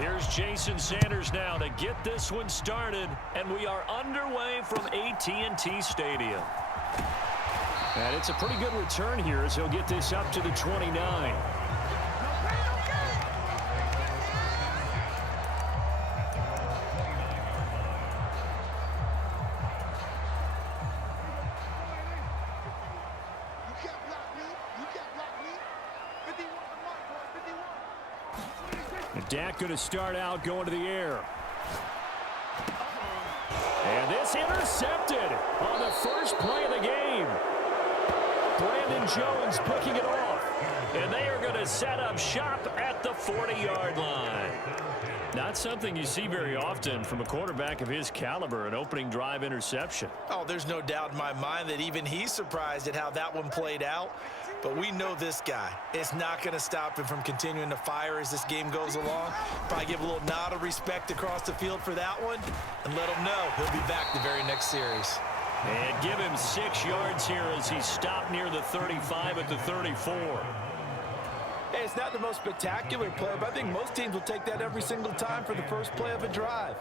Here's Jason Sanders now to get this one started, and we are underway from AT&T Stadium. And it's a pretty good return here as he'll get this up to the 29. Dak going to start out going to the air. And this intercepted on the first play of the game. Brandon Jones picking it off. And they are going to set up shop at the 40-yard line. Not something you see very often from a quarterback of his caliber, an opening drive interception. Oh, there's no doubt in my mind that even he's surprised at how that one played out. But we know this guy. It's not going to stop him from continuing to fire as this game goes along. Probably give a little nod of respect across the field for that one and let him know he'll be back the very next series. And give him 6 yards here as he stopped near the 35 at the 34. Hey, it's not the most spectacular play, but I think most teams will take that every single time for the first play of a drive.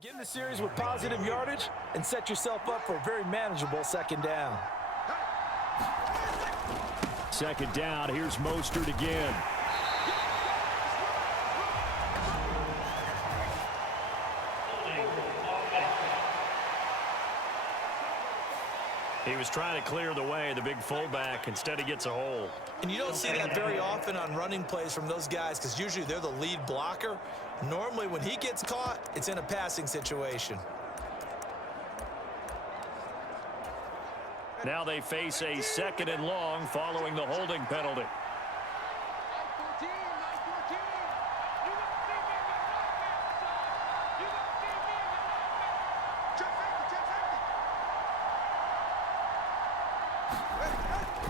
Begin the series with positive yardage and set yourself up for a very manageable second down. Second down, here's Mostert again. He was trying to clear the way, the big fullback. Instead, he gets a hold. And you don't see that very often on running plays from those guys because usually they're the lead blocker. Normally, when he gets caught, it's in a passing situation. Now they face a 2nd and long following the holding penalty.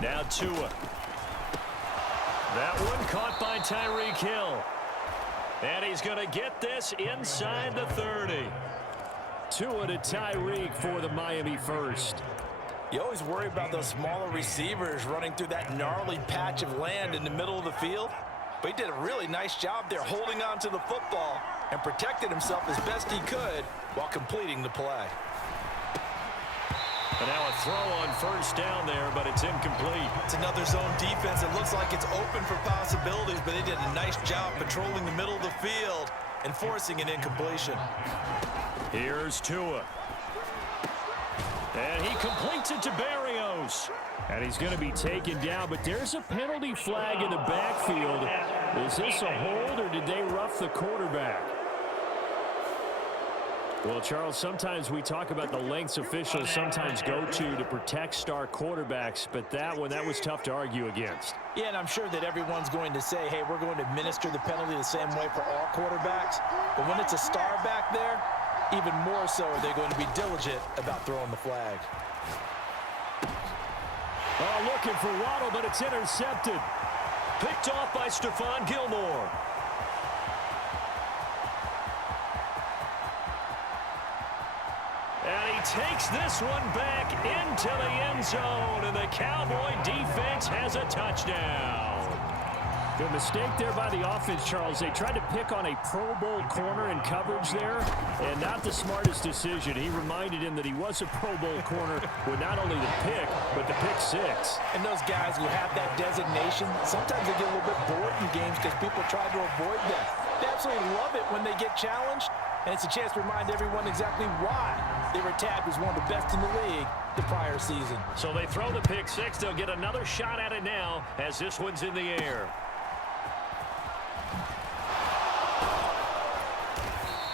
Now Tua. That one caught by Tyreek Hill. And he's going to get this inside the 30. Tua to Tyreek for the Miami first. You always worry about those smaller receivers running through that gnarly patch of land in the middle of the field. But he did a really nice job there holding on to the football and protected himself as best he could while completing the play. And now a throw on first down there, but it's incomplete. It's another zone defense. It looks like it's open for possibilities, but they did a nice job patrolling the middle of the field and forcing an incompletion. Here's Tua. And he completes it to Berrios. And he's going to be taken down, but there's a penalty flag in the backfield. Is this a hold, or did they rough the quarterback? Well, Charles, sometimes we talk about the lengths officials sometimes go to protect star quarterbacks, but that one, that was tough to argue against. Yeah, and I'm sure that everyone's going to say, hey, we're going to administer the penalty the same way for all quarterbacks. But when it's a star back there, even more so are they going to be diligent about throwing the flag. Oh, looking for Waddle, but it's intercepted. Picked off by Stephon Gilmore. And he takes this one back into the end zone, and the Cowboy defense has a touchdown. The mistake there by the offense, Charles. They tried to pick on a Pro Bowl corner in coverage there, and not the smartest decision. He reminded him that he was a Pro Bowl corner with not only the pick, but the pick six. And those guys who have that designation, sometimes they get a little bit bored in games because people try to avoid them. They absolutely love it when they get challenged, and it's a chance to remind everyone exactly why they were tagged as one of the best in the league the prior season. So they throw the pick six. They'll get another shot at it now as this one's in the air.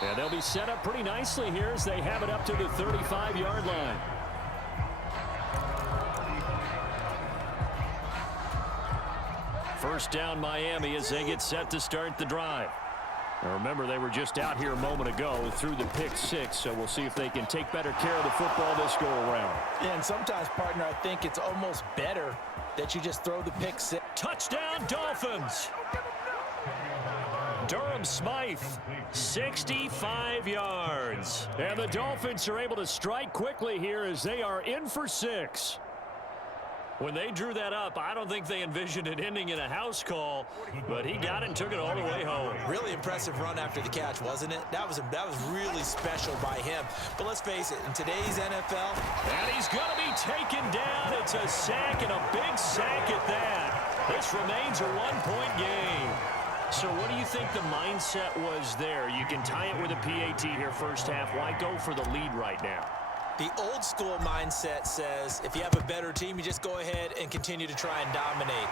And they'll be set up pretty nicely here as they have it up to the 35-yard line. First down Miami as they get set to start the drive. Now remember, they were just out here a moment ago through the pick six, so we'll see if they can take better care of the football this go-around. Yeah, and sometimes, partner, I think it's almost better that you just throw the pick six. Touchdown, Dolphins! Durham Smythe, 65 yards. And the Dolphins are able to strike quickly here as they are in for 6. When they drew that up, I don't think they envisioned it ending in a house call, but he got it and took it all the way home. Really impressive run after the catch, wasn't it? That was really special by him. But let's face it, in today's NFL... And he's going to be taken down. It's a sack, and a big sack at that. This remains a one-point game. So what do you think the mindset was there? You can tie it with a PAT here first half. Why go for the lead right now? The old school mindset says if you have a better team, you just go ahead and continue to try and dominate.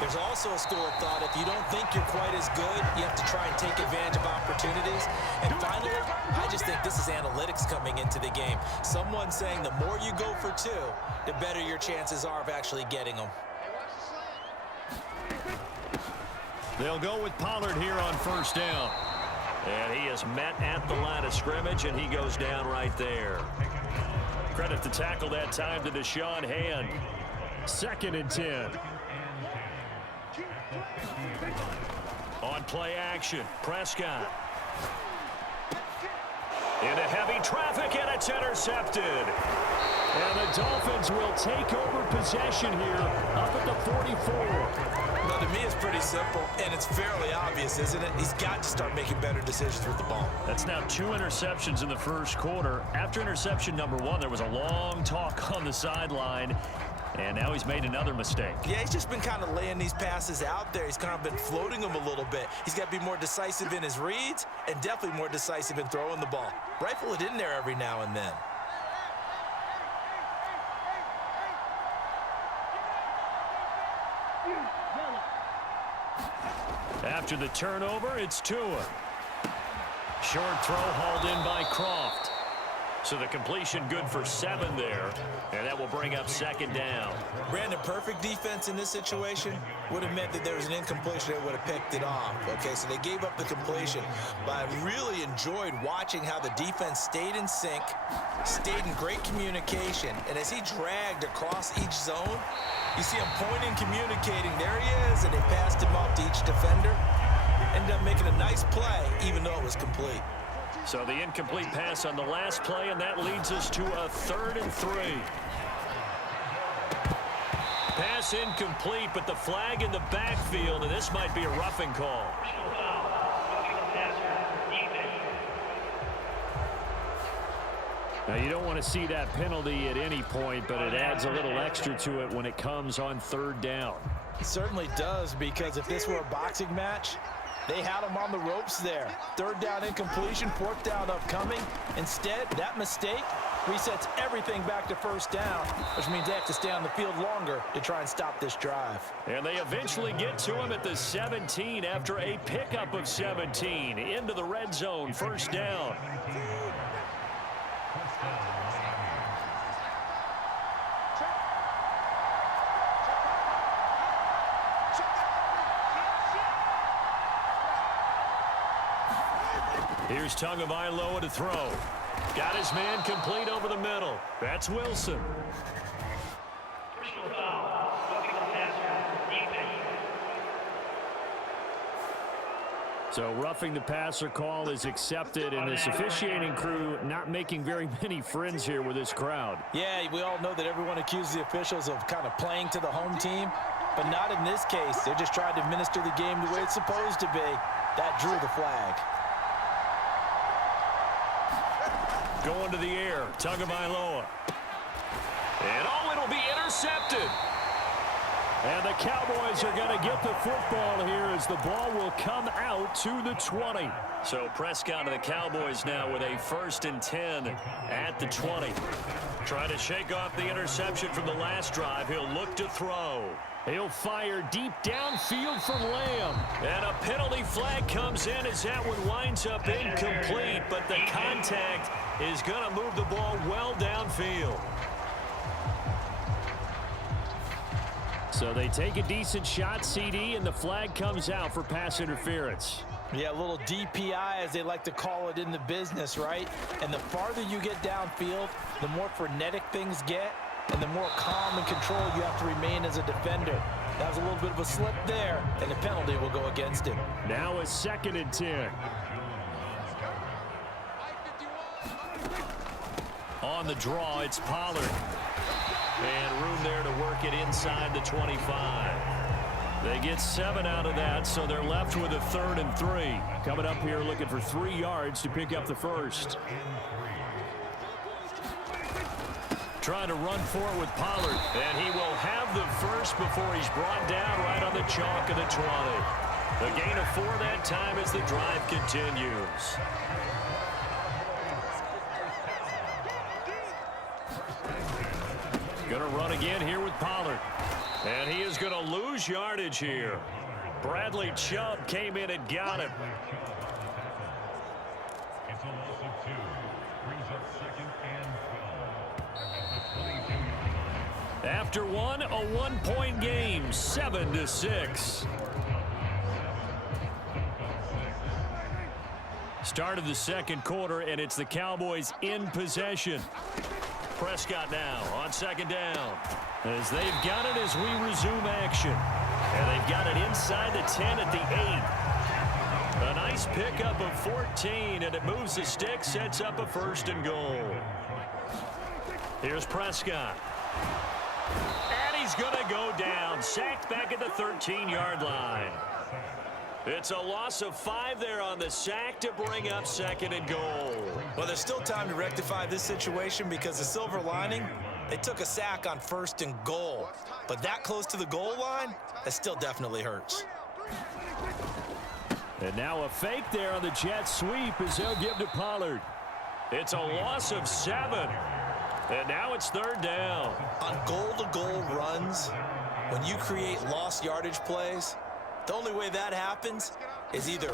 There's also a school of thought, if you don't think you're quite as good, you have to try and take advantage of opportunities. And finally, I just think this is analytics coming into the game. Someone saying the more you go for 2, the better your chances are of actually getting them. They'll go with Pollard here on first down. And he is met at the line of scrimmage, and he goes down right there. Credit the tackle that time to Deshaun Hand. 2nd and 10. On play action, Prescott. Into heavy traffic, and it's intercepted. And the Dolphins will take over possession here up at the 44. Well, to me, it's pretty simple, and it's fairly obvious, isn't it? He's got to start making better decisions with the ball. That's now 2 interceptions in the first quarter. After interception number 1, there was a long talk on the sideline, and now he's made another mistake. Yeah, he's just been kind of laying these passes out there. He's kind of been floating them a little bit. He's got to be more decisive in his reads and definitely more decisive in throwing the ball. Rifle it in there every now and then. After the turnover, it's Tua. Short throw hauled in by Croft. So the completion good for 7 there, and that will bring up 2nd down. Brandon, perfect defense in this situation would have meant that there was an incompletion that would have picked it off. Okay, so they gave up the completion, but I really enjoyed watching how the defense stayed in sync, stayed in great communication, and as he dragged across each zone, you see him pointing, communicating. There he is, and they passed him off to each defender. Ended up making a nice play, even though it was complete. So the incomplete pass on the last play, and that leads us to a 3rd and 3. Pass incomplete, but the flag in the backfield, and this might be a roughing call. Now, you don't want to see that penalty at any point, but it adds a little extra to it when it comes on 3rd down. It certainly does, because if this were a boxing match, they had him on the ropes there. 3rd down incompletion, 4th down upcoming. Instead, that mistake resets everything back to 1st down, which means they have to stay on the field longer to try and stop this drive. And they eventually get to him at the 17 after a pickup of 17 into the red zone, 1st down. Here's Tagovailoa to throw. Got his man complete over the middle. That's Wilson. So roughing the passer call is accepted, and this officiating crew not making very many friends here with this crowd. Yeah, we all know that everyone accuses the officials of kind of playing to the home team, but not in this case. They're just trying to administer the game the way it's supposed to be. That drew the flag. Going to the air, Tagovailoa. And it'll be intercepted. And the Cowboys are going to get the football here as the ball will come out to the 20. So Prescott and the Cowboys now with a 1st and 10 at the 20. Trying to shake off the interception from the last drive. He'll look to throw. He'll fire deep downfield for Lamb. And a penalty flag comes in as that one winds up incomplete. But the contact is going to move the ball well downfield. So they take a decent shot, CD, and the flag comes out for pass interference. Yeah, a little DPI, as they like to call it in the business, right? And the farther you get downfield, the more frenetic things get, and the more calm and control you have to remain as a defender. That was a little bit of a slip there, and the penalty will go against him. Now a 2nd and 10. On the draw, it's Pollard. And room there to work it inside the 25. They get 7 out of that, so they're left with a 3rd and 3. Coming up here looking for 3 yards to pick up the first. Trying to run for it with Pollard. And he will have the first before he's brought down right on the chalk of the 20. The gain of 4 that time as the drive continues. Going to run again here with Pollard. And he is going to lose yardage here. Bradley Chubb came in and got him. After one, a 1-point game, 7-6. Start of the 2nd quarter, and it's the Cowboys in possession. Prescott now on 2nd down. As they've got it as we resume action. And they've got it inside the 10 at the 8. A nice pickup of 14, and it moves the stick, sets up a 1st and goal. Here's Prescott. And he's going to go down. Sacked back at the 13-yard line. It's a loss of 5 there on the sack to bring up 2nd and goal. Well, there's still time to rectify this situation because the silver lining, they took a sack on 1st and goal. But that close to the goal line, that still definitely hurts. And now a fake there on the jet sweep as they'll give to Pollard. It's a loss of 7. And now it's 3rd down. On goal-to-goal runs, when you create lost yardage plays, the only way that happens is either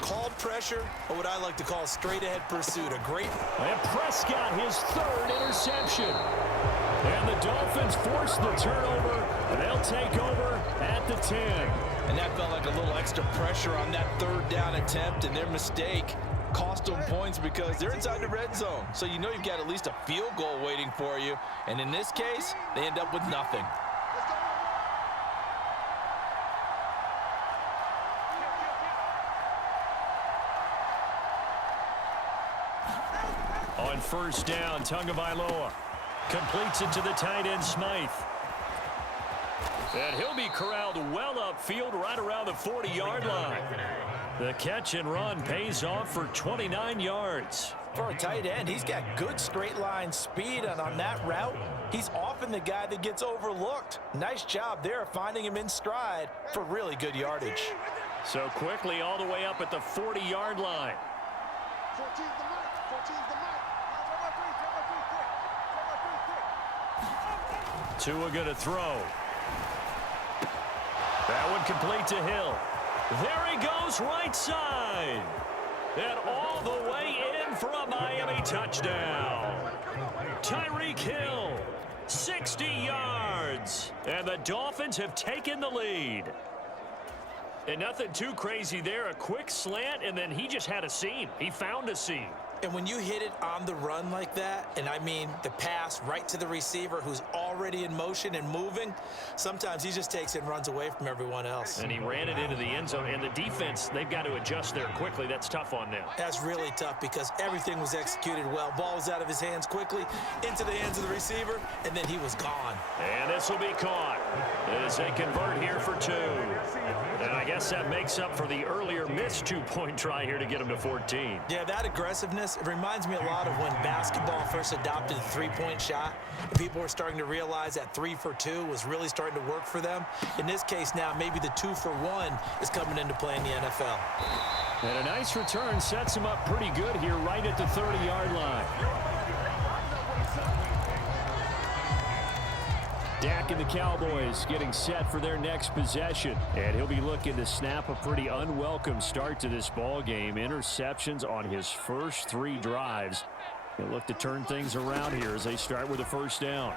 called pressure or what I like to call straight-ahead pursuit. A great... And Prescott, his 3rd interception. And the Dolphins force the turnover, and they'll take over at the 10. And that felt like a little extra pressure on that 3rd down attempt, and their mistake cost them points because they're inside the red zone. So you know you've got at least a field goal waiting for you. And in this case, they end up with nothing. On 1st down, Tagovailoa completes it to the tight end, Smythe. And he'll be corralled well upfield right around the 40-yard line. The catch and run pays off for 29 yards. For a tight end, he's got good straight line speed, and on that route, he's often the guy that gets overlooked. Nice job there finding him in stride for really good yardage. So quickly all the way up at the 40-yard line. Tua going to throw. That one complete to Hill. There he goes right side. And all the way in for a Miami touchdown. Tyreek Hill, 60 yards. And the Dolphins have taken the lead. And nothing too crazy there. A quick slant, and then he just had a seam. He found a seam. And when you hit it on the run like that, and I mean the pass right to the receiver who's already in motion and moving, sometimes he just takes it and runs away from everyone else. And he ran it into the end zone. And the defense, they've got to adjust there quickly. That's tough on them. That's really tough because everything was executed well. Ball was out of his hands quickly, into the hands of the receiver, and then he was gone. And this will be caught as they convert here for 2. And I guess that makes up for the earlier missed two-point try here to get him to 14. Yeah, that aggressiveness, it reminds me a lot of when basketball first adopted the three-point shot. And people were starting to realize that 3 for 2 was really starting to work for them. In this case now, maybe the 2 for 1 is coming into play in the NFL. And a nice return sets him up pretty good here right at the 30-yard line. Dak and the Cowboys getting set for their next possession. And he'll be looking to snap a pretty unwelcome start to this ball game. Interceptions on his first 3 drives. He'll look to turn things around here as they start with a first down.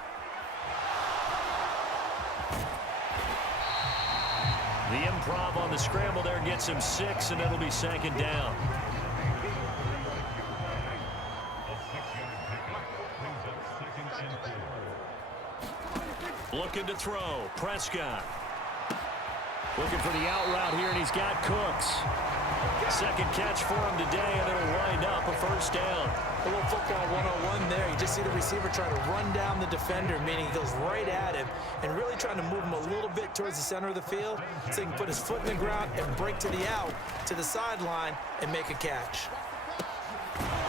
The improv on the scramble there gets him 6, and it'll be 2nd down. Looking to throw. Prescott. Looking for the out route here, and he's got Cooks. Second catch for him today, and it'll wind up a first down. A little football 101 there. You just see the receiver trying to run down the defender, meaning he goes right at him and really trying to move him a little bit towards the center of the field so he can put his foot in the ground and break to the out, to the sideline, and make a catch.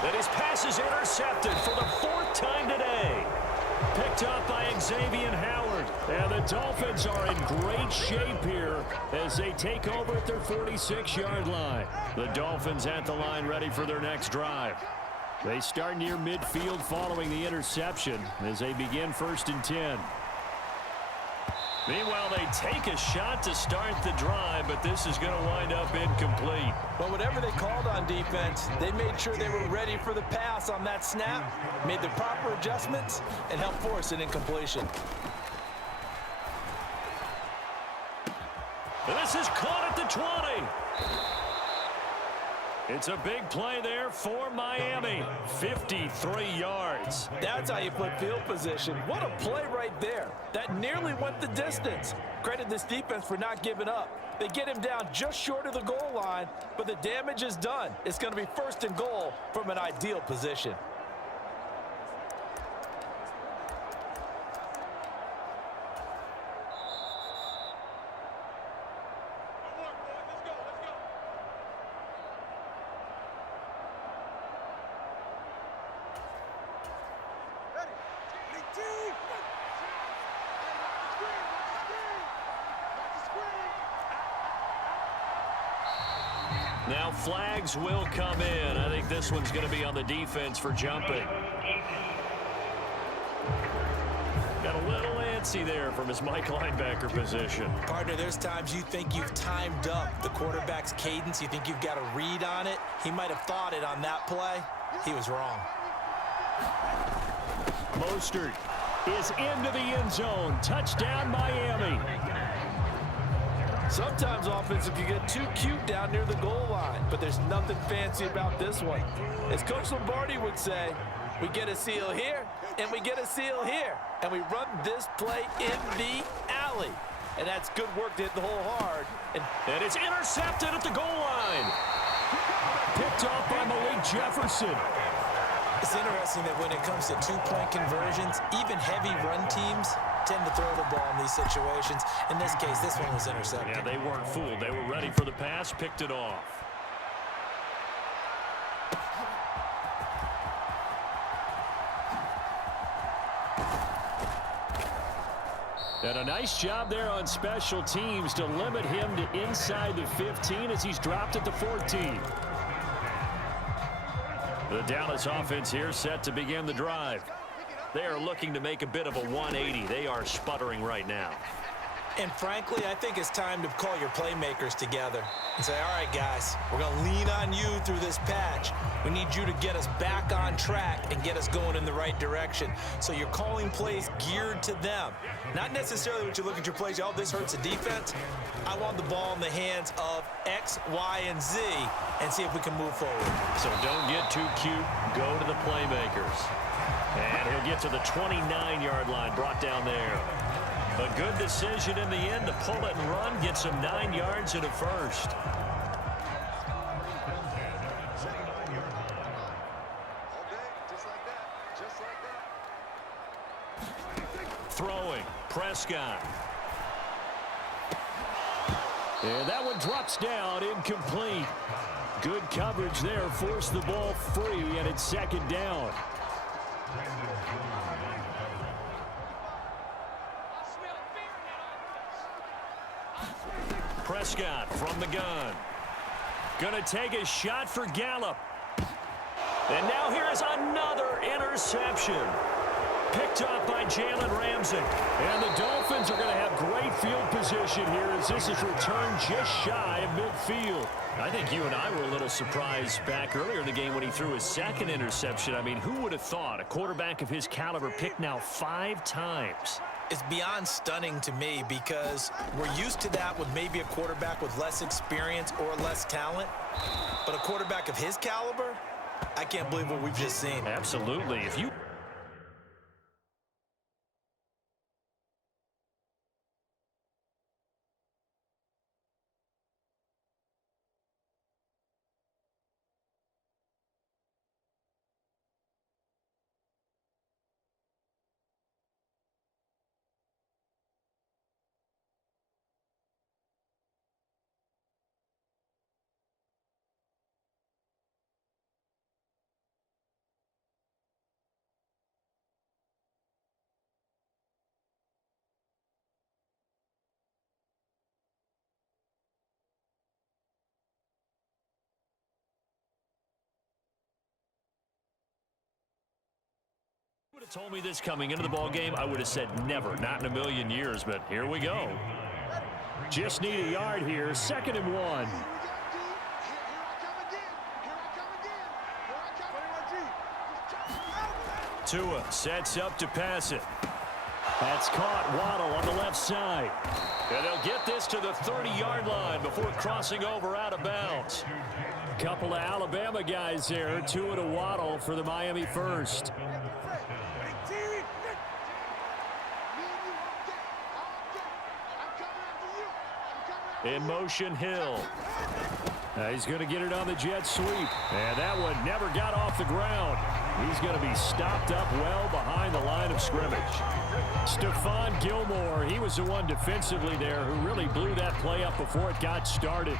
And his pass is intercepted for the 4th time today. Picked up by Xavier Howard. And the Dolphins are in great shape here as they take over at their 46-yard line. The Dolphins at the line ready for their next drive. They start near midfield following the interception as they begin 1st and 10. Meanwhile, they take a shot to start the drive, but this is going to wind up incomplete. But whatever they called on defense, they made sure they were ready for the pass on that snap, made the proper adjustments, and helped force an incompletion. And this is caught at the 20. It's a big play there for Miami. 53 yards. That's how you put field position. What a play right there. That nearly went the distance. Credit this defense for not giving up. They get him down just short of the goal line, but the damage is done. It's going to be 1st and goal from an ideal position. Now flags will come in. I think this one's going to be on the defense for jumping. Got a little antsy there from his Mike linebacker position. Partner, there's times you think you've timed up the quarterback's cadence. You think you've got a read on it. He might have thought it on that play. He was wrong. Mostert is into the end zone. Touchdown, Miami. Sometimes offensive you get too cute down near the goal line, but there's nothing fancy about this one. As Coach Lombardi would say, we get a seal here, and we get a seal here, and we run this play in the alley. And that's good work to hit the hole hard. And it's intercepted at the goal line. Picked off by Malik Jefferson. It's interesting that when it comes to two-point conversions, even heavy run teams tend to throw the ball in these situations. In this case, this one was intercepted. Yeah, they weren't fooled. They were ready for the pass, picked it off. And a nice job there on special teams to limit him to inside the 15 as he's dropped at the 14. The Dallas offense here set to begin the drive. They are looking to make a bit of a 180. They are sputtering right now. And frankly, I think it's time to call your playmakers together and say, all right, guys, we're going to lean on you through this patch. We need you to get us back on track and get us going in the right direction. So you're calling plays geared to them. Not necessarily when you look at your plays, oh, this hurts the defense. I want the ball in the hands of X, Y, and Z and see if we can move forward. So don't get too cute. Go to the playmakers. And he'll get to the 29-yard line, brought down there. A good decision in the end to pull it and run, gets him 9 yards and a first. Throwing, Prescott. And that one drops down, incomplete. Good coverage there, forced the ball free, and it's second down. Prescott from the gun. Gonna take a shot for Gallup. And now here's another interception. Picked up by Jalen Ramsey. And the Dolphins are going to have great field position here as this is returned just shy of midfield. I think you and I were a little surprised back earlier in the game when he threw his second interception. I mean, who would have thought a quarterback of his caliber picked now 5 times? It's beyond stunning to me because we're used to that with maybe a quarterback with less experience or less talent. But a quarterback of his caliber, I can't believe what we've just seen. Absolutely. If you... would have told me this coming into the ball game, I would have said never, not in a million years, but here we go. Just need a yard here, 2nd and 1. Tua sets up to pass it. That's caught. Waddle on the left side. And they'll get this to the 30-yard line before crossing over out of bounds. Couple of Alabama guys there, Tua to Waddle for the Miami first. In motion, Hill. He's going to get it on the jet sweep. And that one never got off the ground. He's going to be stopped up well behind the line of scrimmage. Stephon Gilmore, he was the one defensively there who really blew that play up before it got started.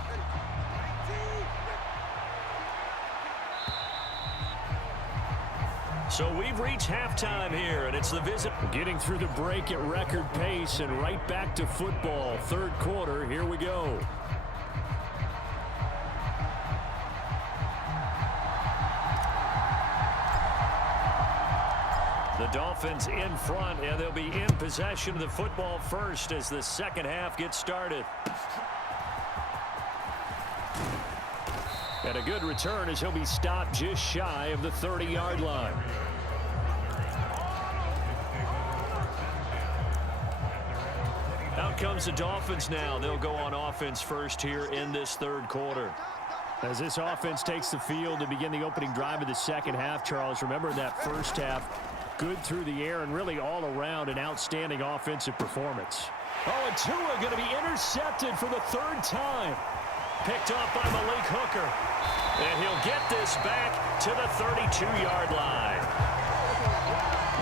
So we've reached halftime here, and it's the visit. Getting through the break at record pace and right back to football. 3rd quarter, here we go. The Dolphins in front, and they'll be in possession of the football first as the second half gets started. And a good return as he'll be stopped just shy of the 30-yard line. Out comes the Dolphins now. They'll go on offense first here in this 3rd quarter. As this offense takes the field to begin the opening drive of the second half, Charles, remember that first half, good through the air and really all around an outstanding offensive performance. Oh, and Tua going to be intercepted for the 3rd time. Picked off by Malik Hooker. And he'll get this back to the 32-yard line.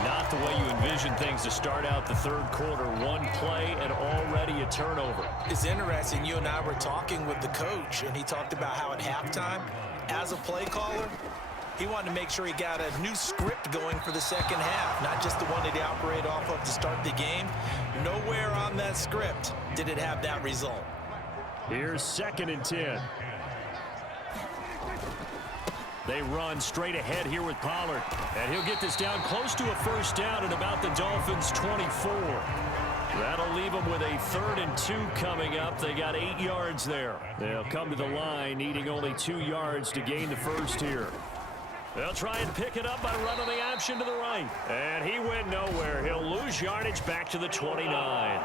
Not the way you envision things to start out the 3rd quarter. One play and already a turnover. It's interesting. You and I were talking with the coach, and he talked about how at halftime, as a play caller, he wanted to make sure he got a new script going for the second half, not just the one that he operated off of to start the game. Nowhere on that script did it have that result. Here's 2nd and 10. They run straight ahead here with Pollard. And he'll get this down close to a first down at about the Dolphins' 24. That'll leave them with a 3rd and 2 coming up. They got 8 yards there. They'll come to the line needing only 2 yards to gain the first here. They'll try and pick it up by running the option to the right. And he went nowhere. He'll lose yardage back to the 29.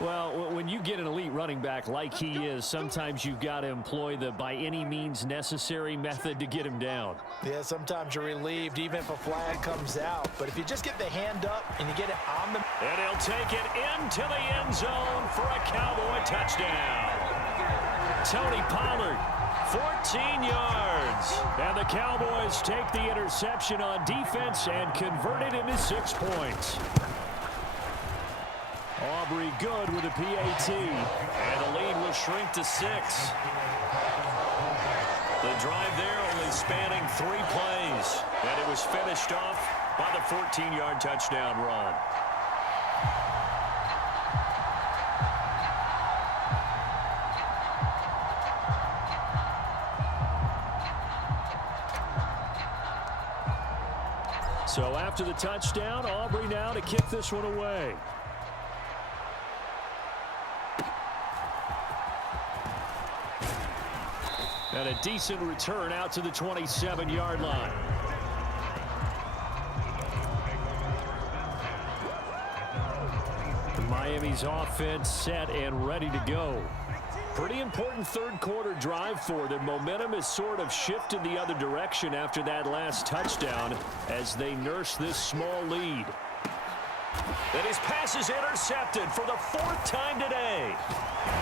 Well, when you get an elite running back like he is, sometimes you've got to employ the by any means necessary method to get him down. Yeah, sometimes you're relieved even if a flag comes out. But if you just get the hand up and you get it on the... And he'll take it into the end zone for a Cowboy touchdown. Tony Pollard, 14 yards. And the Cowboys take the interception on defense and convert it into 6 points. Aubrey good with a PAT. And the lead will shrink to 6. The drive there only spanning 3 plays. And it was finished off by the 14-yard touchdown run. So after the touchdown, Aubrey now to kick this one away. And a decent return out to the 27-yard line. Miami's offense set and ready to go. Pretty important third-quarter drive for them. Momentum has sort of shifted the other direction after that last touchdown as they nurse this small lead. And his pass is intercepted for the 4th time today.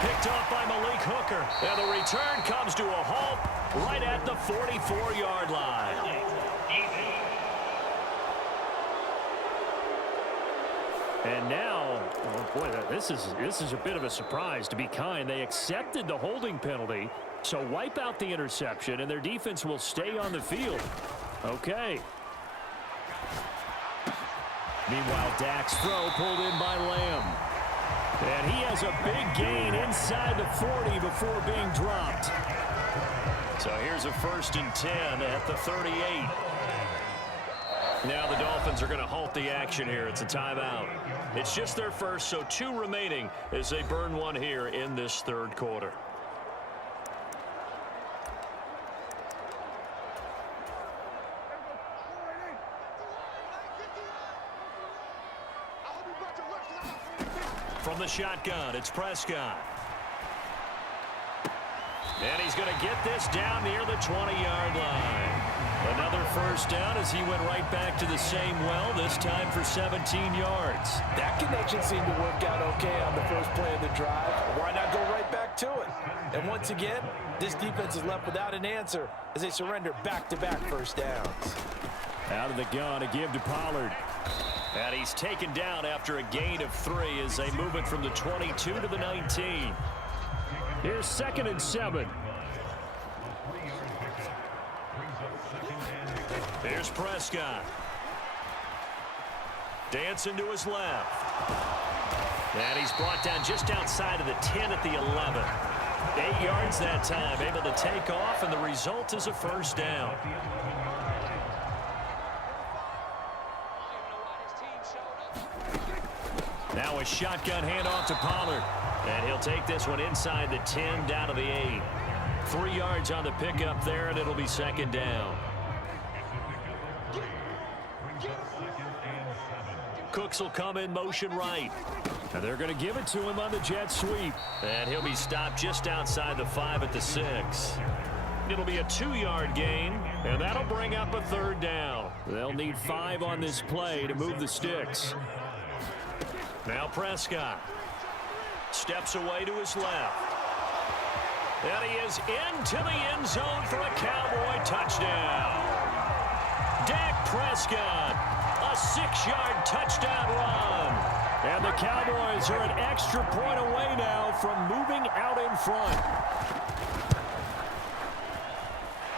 Picked off by Malik Hooker. And the return comes to a halt right at the 44-yard line. And now, oh boy, this is a bit of a surprise, to be kind. They accepted the holding penalty, so wipe out the interception, and their defense will stay on the field. Okay. Meanwhile, Dak's throw pulled in by Lamb. And he has a big gain inside the 40 before being dropped. So here's a 1st and 10 at the 38. Now the Dolphins are going to halt the action here. It's a timeout. It's just their first, so 2 remaining as they burn one here in this third quarter. From the shotgun, it's Prescott. And he's going to get this down near the 20-yard line. Another 1st down as he went right back to the same well, this time for 17 yards. That connection seemed to work out okay on the first play of the drive. Why not go right back to it? And once again, this defense is left without an answer as they surrender back-to-back 1st downs. Out of the gun to give to Pollard. And he's taken down after a gain of 3 as they move it from the 22 to the 19. Here's 2nd and 7. Here's Prescott. Dancing to his left. And he's brought down just outside of the 10 at the 11. 8 yards that time, able to take off, and the result is a 1st down. Now a shotgun handoff to Pollard. And he'll take this one inside the 10 down to the 8. 3 yards on the pickup there, and it'll be 2nd down. Cooks will come in motion right. And they're going to give it to him on the jet sweep. And he'll be stopped just outside the 5 at the 6. It'll be a 2-yard gain, and that'll bring up a 3rd down. They'll need 5 on this play to move the sticks. Now Prescott steps away to his left. And he is into the end zone for a Cowboy touchdown. Dak Prescott, a 6-yard touchdown run. And the Cowboys are an extra point away now from moving out in front.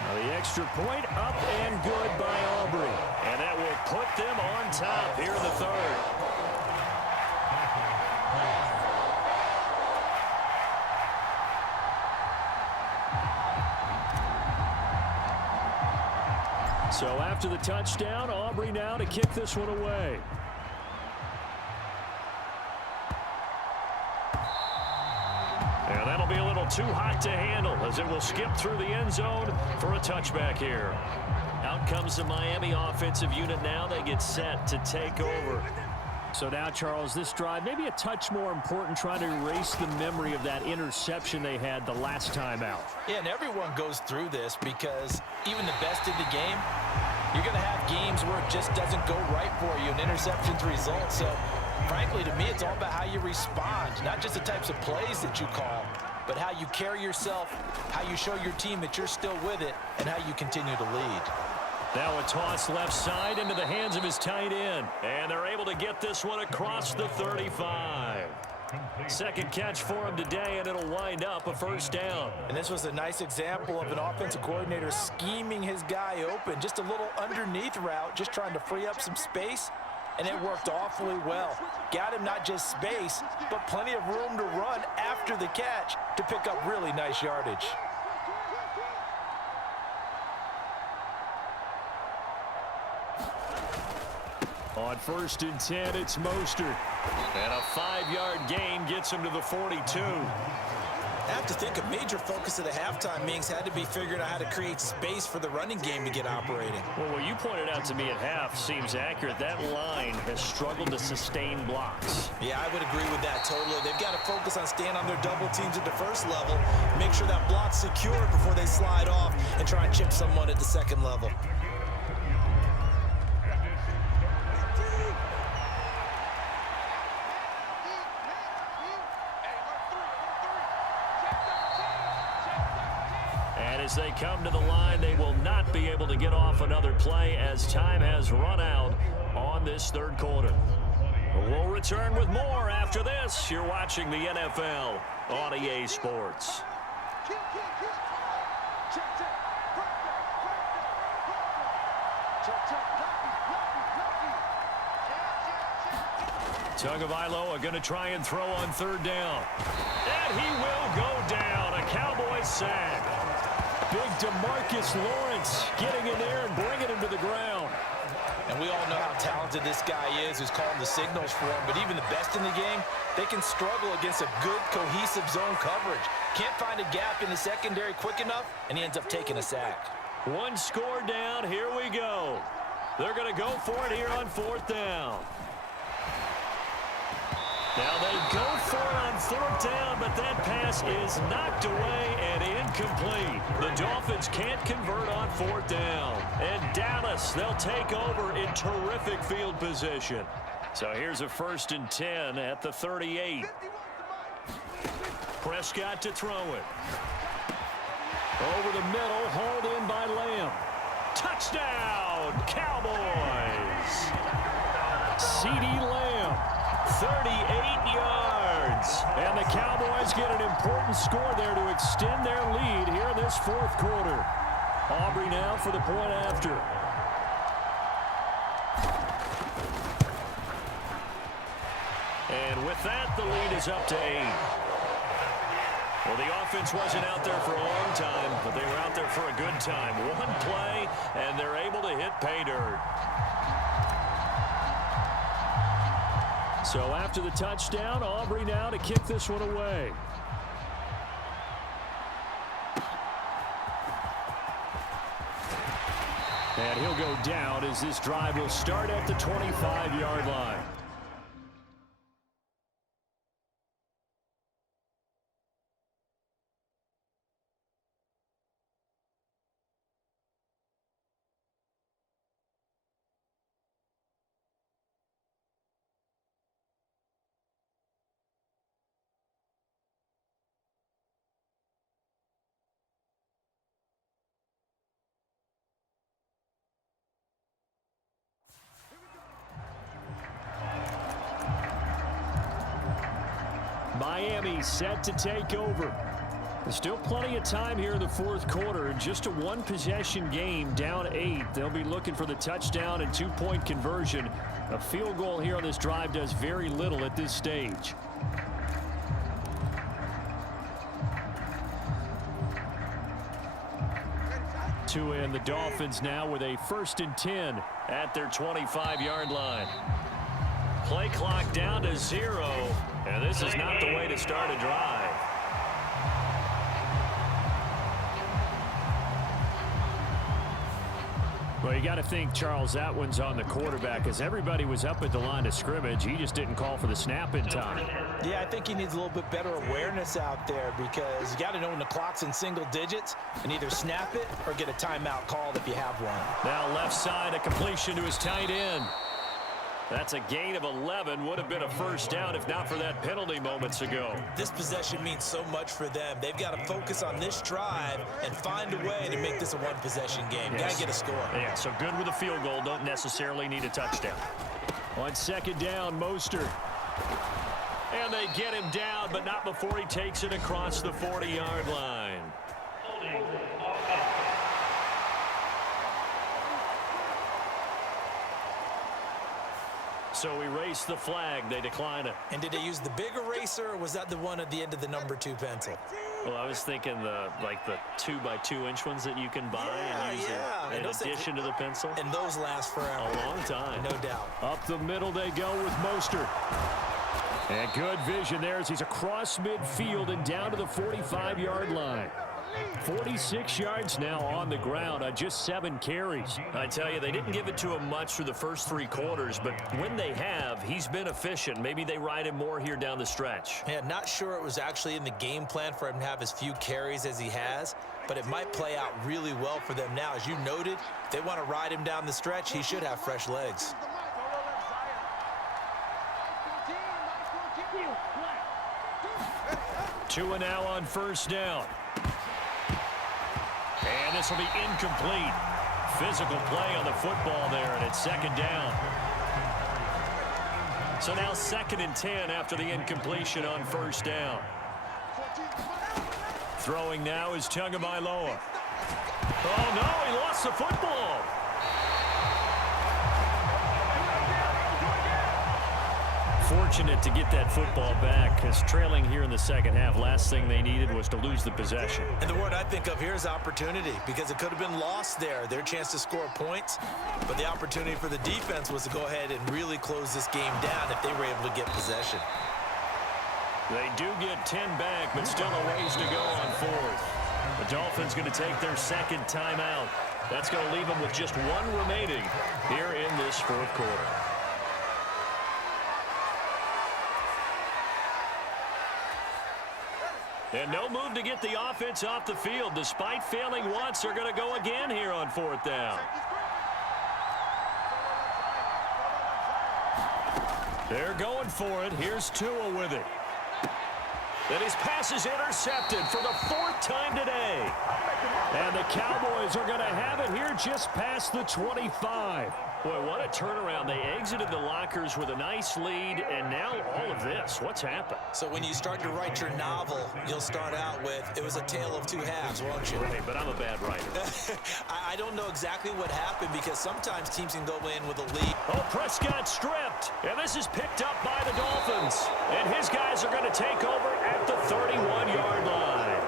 Now the extra point up and good by Aubrey. And that will put them on top here in the 3rd. So after the touchdown, Aubrey now to kick this one away. And that'll be a little too hot to handle as it will skip through the end zone for a touchback here. Out comes the Miami offensive unit now. They get set to take over. So now, Charles, this drive maybe a touch more important, trying to erase the memory of that interception they had the last time out. Yeah, and everyone goes through this because even the best in the game, you're going to have games where it just doesn't go right for you, and interceptions result. So, frankly, to me, it's all about how you respond, not just the types of plays that you call, but how you carry yourself, how you show your team that you're still with it, and how you continue to lead. Now a toss left side into the hands of his tight end. And they're able to get this one across the 35. Second catch for him today, and it'll wind up a first down. And this was a nice example of an offensive coordinator scheming his guy open. Just a little underneath route, just trying to free up some space, and it worked awfully well. Got him not just space, but plenty of room to run after the catch to pick up really nice yardage. On 1st and 10, it's Mostert. And a 5-yard gain gets him to the 42. I have to think a major focus of the halftime meetings had to be figuring out how to create space for the running game to get operating. Well, what you pointed out to me at half seems accurate. That line has struggled to sustain blocks. Yeah, I would agree with that totally. They've got to focus on staying on their double teams at the first level, make sure that block's secure before they slide off and try and chip someone at the second level. As they come to the line, they will not be able to get off another play as time has run out on this third quarter. We'll return with more after this. You're watching the NFL on EA Sports. Tagovailoa going to try and throw on third down. And he will go down. A Cowboys sack. Big DeMarcus Lawrence getting in there and bringing him to the ground. And we all know how talented this guy is who's calling the signals for him. But even the best in the game, they can struggle against a good, cohesive zone coverage. Can't find a gap in the secondary quick enough, and he ends up taking a sack. One score down. Here we go. They're going to go for it here on 4th down. Now they go for it on 4th down, but that pass is knocked away and incomplete. The Dolphins can't convert on 4th down. And Dallas, they'll take over in terrific field position. So here's a 1st and 10 at the 38. Prescott to throw it. Over the middle, hauled in by Lamb. Touchdown, Cowboys! CeeDee Lamb. 38 yards. And the Cowboys get an important score there to extend their lead here in this 4th quarter. Aubrey now for the point after. And with that, the lead is up to 8. Well, the offense wasn't out there for a long time, but they were out there for a good time. One play, and they're able to hit pay dirt. So after the touchdown, Aubrey now to kick this one away. And he'll go down as this drive will start at the 25-yard line. Miami set to take over. There's still plenty of time here in the 4th quarter. Just a one-possession game, down 8. They'll be looking for the touchdown and 2-point conversion. A field goal here on this drive does very little at this stage. And the Dolphins now with a 1st and 10 at their 25-yard line. Play clock down to 0, and this is not the way to start a drive. Well, you got to think, Charles, that one's on the quarterback, as everybody was up at the line of scrimmage. He just didn't call for the snap in time. Yeah, I think he needs a little bit better awareness out there, because you got to know when the clock's in single digits and either snap it or get a timeout called if you have one. Now left side, a completion to his tight end. That's a gain of 11. Would have been a first down if not for that penalty moments ago. This possession means so much for them. They've got to focus on this drive and find a way to make this a one-possession game. Yes. Got to get a score. Yeah, so good with a field goal. Don't necessarily need a touchdown. On second down, Mostert. And they get him down, but not before he takes it across the 40-yard line. So we race the flag. They decline it. And did they use the big eraser, or was that the one at the end of the number 2 pencil? Well, I was thinking the 2x2-inch ones that you can buy and use in addition to the pencil. And those last forever. A long time. No doubt. Up the middle they go with Mostert. And good vision there as he's across midfield and down to the 45-yard line. 46 yards now on the ground on just 7 carries. I tell you, they didn't give it to him much through the first 3 quarters, but when they have, he's been efficient. Maybe they ride him more here down the stretch. Yeah, not sure it was actually in the game plan for him to have as few carries as he has, but it might play out really well for them now. As you noted, if they want to ride him down the stretch, he should have fresh legs. Two and now on first down. And this will be incomplete. Physical play on the football there, and it's second down. So now 2nd and 10 after the incompletion on first down. Throwing now is Tagovailoa. Oh, no, he lost the football. Fortunate to get that football back, because trailing here in the second half, last thing they needed was to lose the possession. And the word I think of here is opportunity, because it could have been lost there. Their chance to score points, but the opportunity for the defense was to go ahead and really close this game down if they were able to get possession. They do get 10 back, but still a ways to go on 4th. The Dolphins going to take their 2nd timeout. That's going to leave them with just 1 remaining here in this 4th quarter. And no move to get the offense off the field. Despite failing once, they're going to go again here on 4th down. They're going for it. Here's Tua with it. And his pass is intercepted for the 4th time today. And the Cowboys are going to have it here just past the 25. Boy, what a turnaround. They exited the lockers with a nice lead, and now all of this. What's happened? So when you start to write your novel, you'll start out with, it was a tale of 2 halves, won't you? Right, but I'm a bad writer. I don't know exactly what happened, because sometimes teams can go in with a lead. Oh, Prescott stripped. And this is picked up by the Dolphins. And his guys are going to take over at the 31-yard line.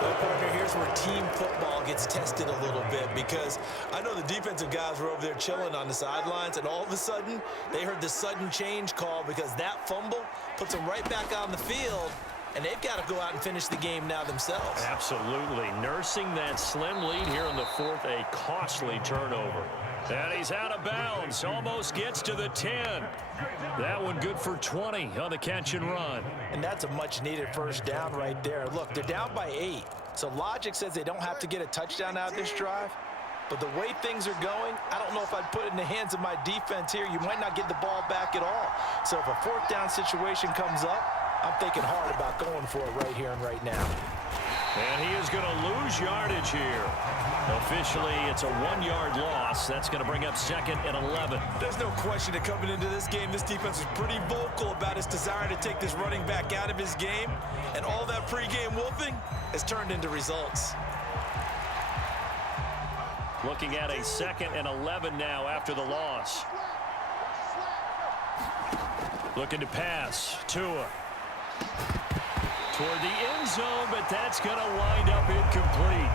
Well, partner, here's where team football gets tested a little bit, because I know the defensive guys were over there chilling on the sidelines, and all of a sudden they heard the sudden change call, because that fumble puts them right back on the field, and they've got to go out and finish the game now themselves. Absolutely. Nursing that slim lead here in the 4th, a costly turnover. And he's out of bounds. Almost gets to the 10. That one good for 20 on the catch and run. And that's a much-needed first down right there. Look, they're down by 8. So logic says they don't have to get a touchdown out of this drive. But the way things are going, I don't know if I'd put it in the hands of my defense here. You might not get the ball back at all. So if a 4th down situation comes up, I'm thinking hard about going for it right here and right now. And he is going to lose yardage here. Officially, it's a 1-yard loss. That's going to bring up 2nd and 11. There's no question that coming into this game, this defense was pretty vocal about its desire to take this running back out of his game. And all that pregame wolfing has turned into results. Looking at a 2nd and 11 now after the loss. Looking to pass. Tua. Toward the end zone, but that's going to wind up incomplete.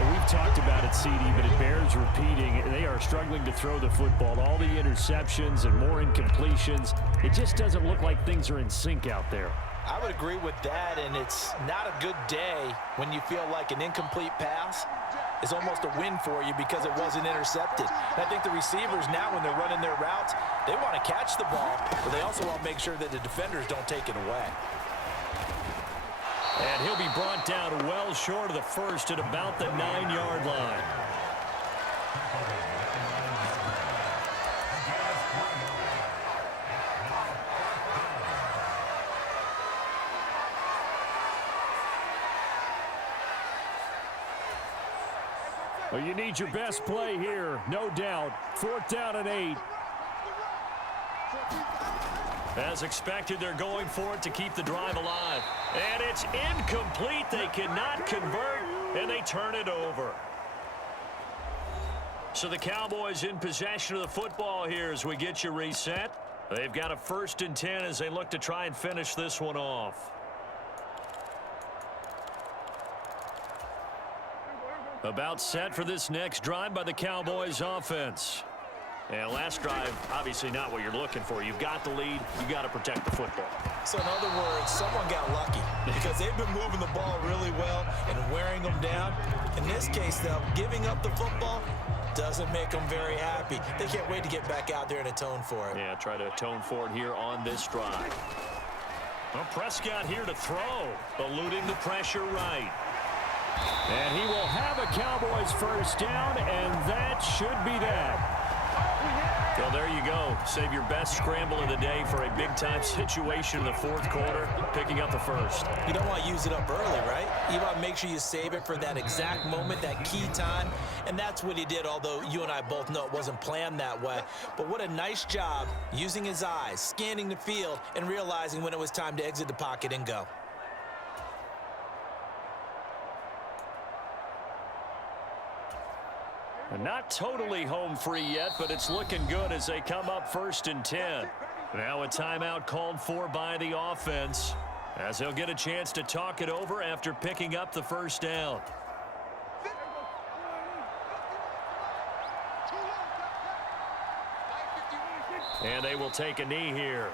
Well, we've talked about it, CD, but it bears repeating. They are struggling to throw the football. All the interceptions and more incompletions. It just doesn't look like things are in sync out there. I would agree with that, and it's not a good day when you feel like an incomplete pass is almost a win for you because it wasn't intercepted. And I think the receivers now, when they're running their routes, they want to catch the ball, but they also want to make sure that the defenders don't take it away. And he'll be brought down well short of the 1st at about the 9-yard line. Well, you need your best play here, no doubt. 4th down and 8. As expected, they're going for it to keep the drive alive. And it's incomplete. They cannot convert, and they turn it over. So the Cowboys in possession of the football here as we get you reset. They've got a 1st and 10 as they look to try and finish this one off. About set for this next drive by the Cowboys offense. And last drive, obviously not what you're looking for. You've got the lead. You've got to protect the football. So in other words, someone got lucky because they've been moving the ball really well and wearing them down. In this case, though, giving up the football doesn't make them very happy. They can't wait to get back out there and atone for it. Yeah, try to atone for it here on this drive. Well, Prescott here to throw, eluding the pressure right. And he will have a Cowboys 1st down, and that should be that. Well, there you go. Save your best scramble of the day for a big-time situation in the 4th quarter, picking up the 1st. You don't want to use it up early, right? You want to make sure you save it for that exact moment, that key time, and that's what he did, although you and I both know it wasn't planned that way. But what a nice job using his eyes, scanning the field, and realizing when it was time to exit the pocket and go. Not totally home free yet, but it's looking good as they come up 1st and 10. Now a timeout called for by the offense as they'll get a chance to talk it over after picking up the 1st down. And they will take a knee here.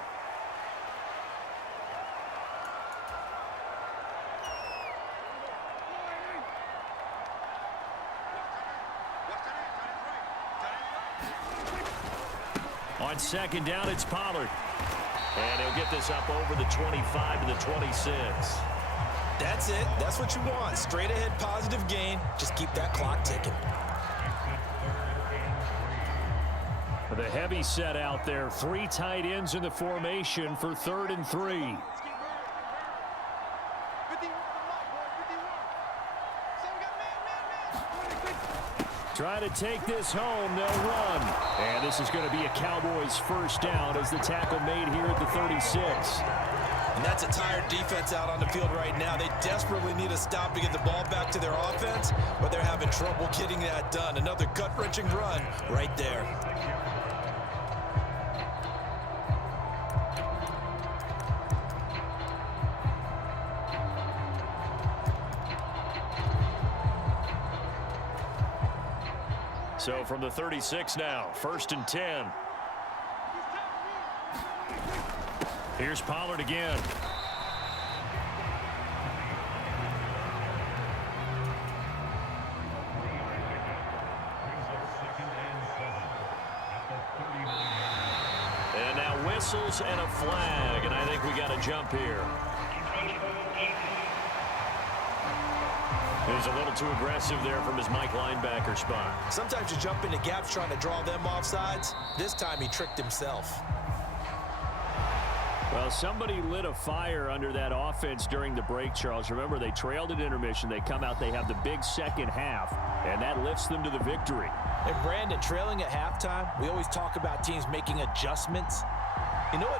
On 2nd down, it's Pollard. And he'll get this up over the 25 to the 26. That's it. That's what you want. Straight ahead positive gain. Just keep that clock ticking. The heavy set out there. 3 tight ends in the formation for 3rd and 3. Try to take this home. They'll run. And this is going to be a Cowboys 1st down as the tackle made here at the 36. And that's a tired defense out on the field right now. They desperately need a stop to get the ball back to their offense, but they're having trouble getting that done. Another gut-wrenching run right there. So from the 36 now, 1st and 10. Here's Pollard again. And now whistles and a flag, and I think we got a jump here. He was a little too aggressive there from his Mike linebacker spot. Sometimes you jump into gaps trying to draw them off sides. This time he tricked himself. Well, somebody lit a fire under that offense during the break, Charles. Remember, they trailed at intermission. They come out, they have the big 2nd half, and that lifts them to the victory. And Brandon, trailing at halftime, we always talk about teams making adjustments. You know what